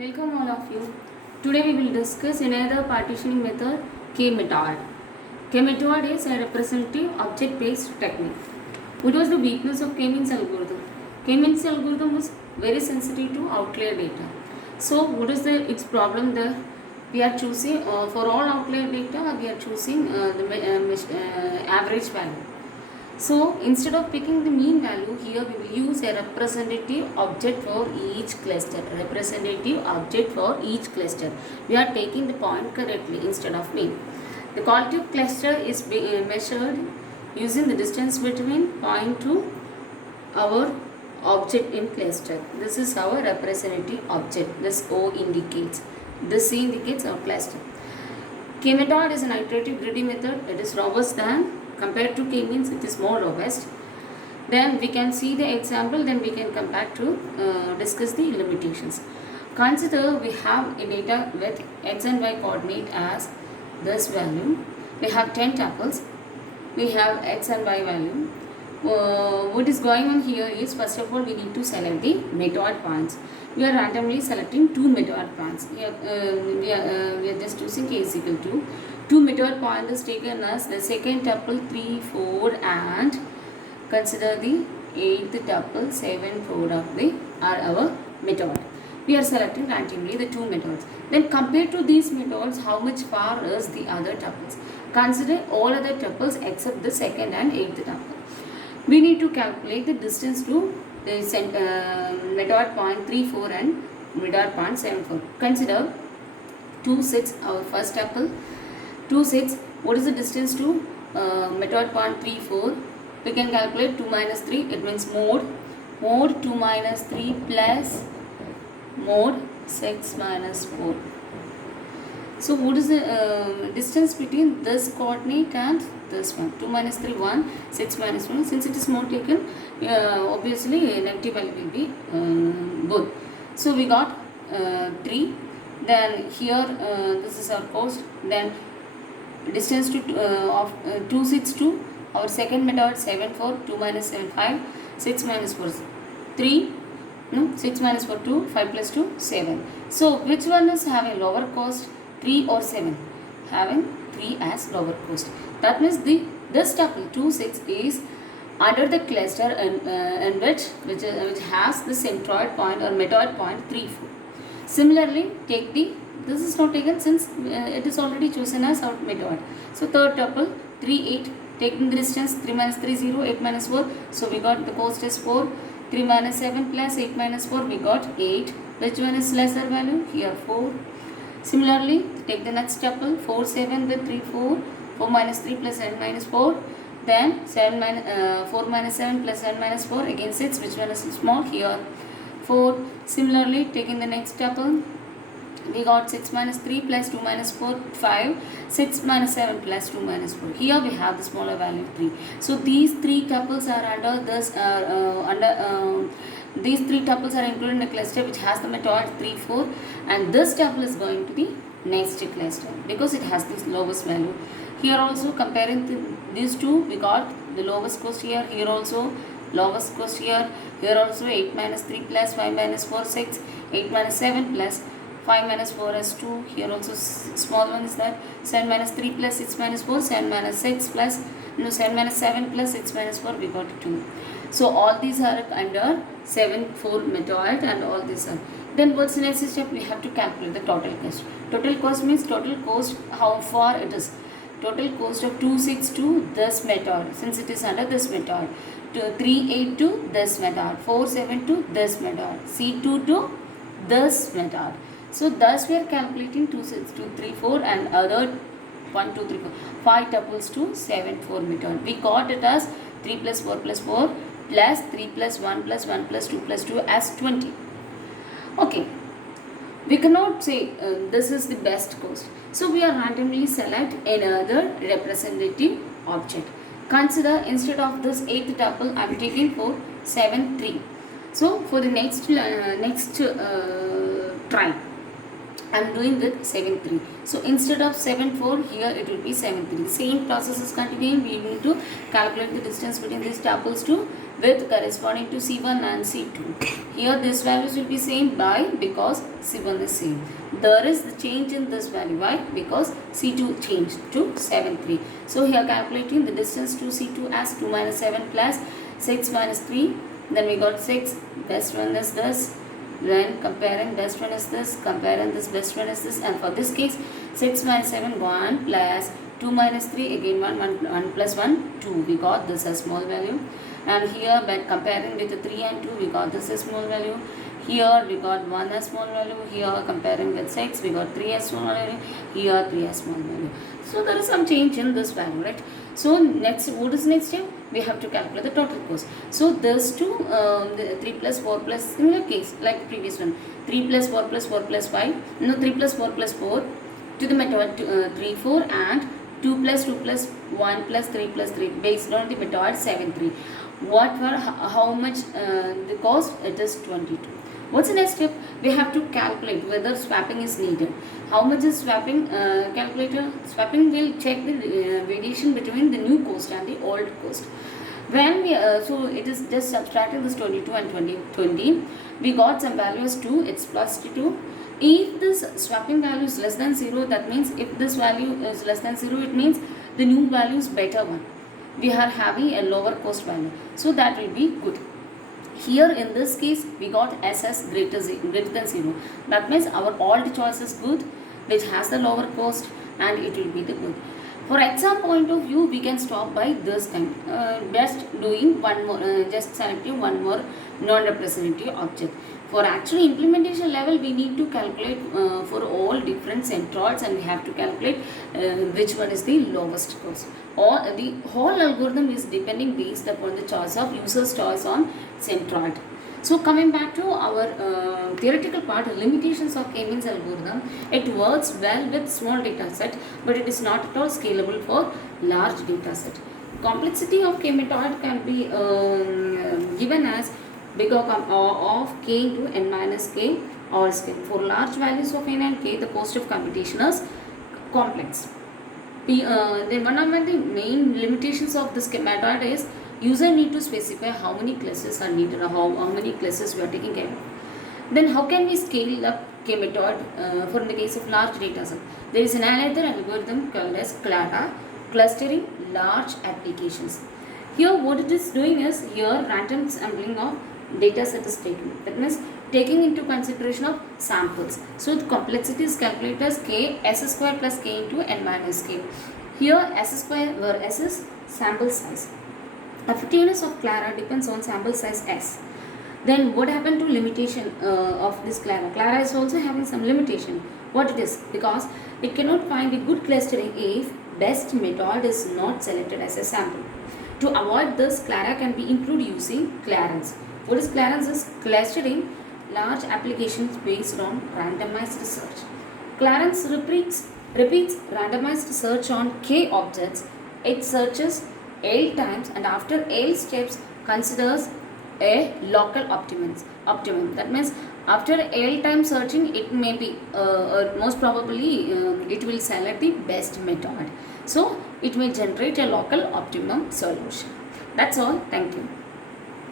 Welcome all of you. Today we will discuss another partitioning method, K-method. K-method is a representative object-based technique. What was the weakness of K-means algorithm? K-means algorithm was very sensitive to outlier data. So what is its problem? We are choosing for all outlier data we are choosing the average value. So instead of picking the mean value, here we will use a representative object for each cluster. Representative object for each cluster. We are taking the point correctly instead of mean. The quality of cluster is measured using the distance between point to our object in cluster. This is our representative object. This O indicates. This C indicates our cluster. K-method is an iterative greedy method. It is robust than compared to K-means, it is more robust. Then we can see the example, then we can come back to discuss the limitations. Consider we have a data with x and y coordinate as this value. We have 10 tuples. We have x and y value. What is going on here is, first of all, we need to select the method points. We are randomly selecting two method points. Here we are just choosing k is equal to 2 method point is taken as the second tuple 3, 4 and consider the 8th tuple 7, 4 of the are our method. We are selecting randomly the two methods. Then compared to these methods, how much far is the other tuples? Consider all other tuples except the second and 8th tuple. We need to calculate the distance to the method point 3, 4 and method point 7, 4. Consider 2, 6 our first tuple. 2, 6, what is the distance to method point 3, 4? We can calculate 2 minus 3, it means mode 2 minus 3 plus mode 6 minus 4. So what is the distance between this coordinate and this one? 2 minus 3, 1, 6 minus 1. Since it is mode taken, obviously negative value will be both. So we got 3. Then here this is our cost. Then distance to 2, 6 to our second method 7, 4, 2 minus 7, 5, 6 minus 4, 3, no, 6 minus 4, 2, 5 plus 2, 7. So which one is having lower cost, 3 or 7? Having 3 as lower cost. That means this tuple 2, 6 is under the cluster in which has the centroid point or method point 3, 4. Similarly, take this is not taken since it is already chosen as our method. So third tuple 3, 8, taking the distance 3 minus 3, 0, 8 minus 4. So we got the cost is 4. 3 minus 7 plus 8 minus 4, we got 8. Which one is lesser value? Here 4. Similarly, take the next tuple 4, 7 with 3, 4. 4 minus 3 plus 7 minus 4. Then 4 minus 7 plus 7 minus 4, again 6. Which one is small? Here 4. Similarly, taking the next tuple, we got 6 minus 3 plus 2 minus 4, 5. 6 minus 7 plus 2 minus 4. Here we have the smaller value 3. So these three tuples are under this these three tuples are included in the cluster which has the method 3, 4, and this tuple is going to the next cluster because it has this lowest value. Here also comparing these two, we got the lowest cost here. Here also lowest cost here. Here also 8 minus 3 plus 5 minus 4, 6. 8 minus 7 plus 5 minus 4 is 2. Here also small one is that 7 minus 3 plus 6 minus 4. 7 minus 6 plus 7 minus 7 plus 6 minus 4, we got 2. So all these are under 7, 4 method and all these are. Then what's the next step? We have to calculate the total cost. Total cost means total cost how far it is. Total cost of 2, 6 to this method since it is under this method. 3, 8 to this method. 4, 7 to this method. C2 to this method. So thus we are calculating 2, 6, 2, 3, 4 and other 1, 2, 3, 4, 5 tuples to 7, 4 method. We got it as 3 plus 4 plus 4 plus 3 plus 1 plus 1 plus 2 plus 2 as 20. Okay. We cannot say this is the best cost. So we are randomly select another representative object. Consider instead of this 8th tuple I am taking for 7, 3. So for the next try I am doing with 7, 3. So instead of 7, 4 here it will be 7, 3. Same process is continuing. We need to calculate the distance between these tuples to with corresponding to C1 and C2. Here these values will be same. Why? Because C1 is same. There is the change in this value. Why? Because C2 changed to 7, 3. So here calculating the distance to C2 as 2 minus 7 plus 6 minus 3. Then we got 6. Best one is this. Then comparing best one is this. Comparing this best one is this. And for this case 6 minus 7 1 plus 2 minus 3 again 1 plus 1 2. We got this as small value. And here by comparing with the 3 and 2 we got this as small value. Here we got 1 as small value. Here comparing with 6 we got 3 as small value. Here 3 as small value. So there is some change in this value, right? So next, what is next step? We have to calculate the total cost. So those two, 3 plus 4 plus, similar case like previous one, 3 plus 4 plus 4 plus 5, no 3 plus 4 plus 4 to the method 3 4 and 2 plus 2 plus 1 plus 3 plus 3 based on the method 7 3. What were how much the cost? It is 22. What's the next step? We have to calculate whether swapping is needed. How much is swapping? Calculator swapping will check the variation between the new cost and the old cost. When we so it is just subtracting this 22 and 20. We got some values 2. It's plus 2. If this swapping value is less than 0, that means if this value is less than 0, it means the new value is better one. We are having a lower cost value, so that will be good. Here in this case we got SS greater than 0. That means our old choice is good, which has the lower cost, and it will be the good. For exam point of view, we can stop by this time. Just doing one more, just selecting one more non-representative object. For actually implementation level, we need to calculate for all different centroids, and we have to calculate which one is the lowest cost. Or the whole algorithm is depending based upon the choice of user's choice on centroid. So coming back to our theoretical part, limitations of K-means algorithm, it works well with small data set, but it is not at all scalable for large data set. Complexity of K-method can be given as big of k into n minus k all scale. For large values of n and k, the cost of computation is complex. Then one of the main limitations of this method is user need to specify how many classes are needed or how many classes we are taking care of. Then how can we scale up K method for in the case of large data set? There is another algorithm called as CLARA, clustering large applications. Here what it is doing is, here random sampling of data set is taken. That means taking into consideration of samples. So the complexity is calculated as k s square plus k into n minus k. Here s square, where s is sample size. Effectiveness of CLARA depends on sample size s. Then what happened to limitation of this CLARA? CLARA is also having some limitation. What it is? Because it cannot find a good clustering if best method is not selected as a sample. To avoid this, CLARA can be improved using clearance. What is clearance? Is clustering large applications based on randomized search. Clearance repeats randomized search on k objects. It searches L times, and after L steps considers a local optimum. That means after L time searching, it may be most probably it will select the best method. So it may generate a local optimum solution. That's all. Thank you.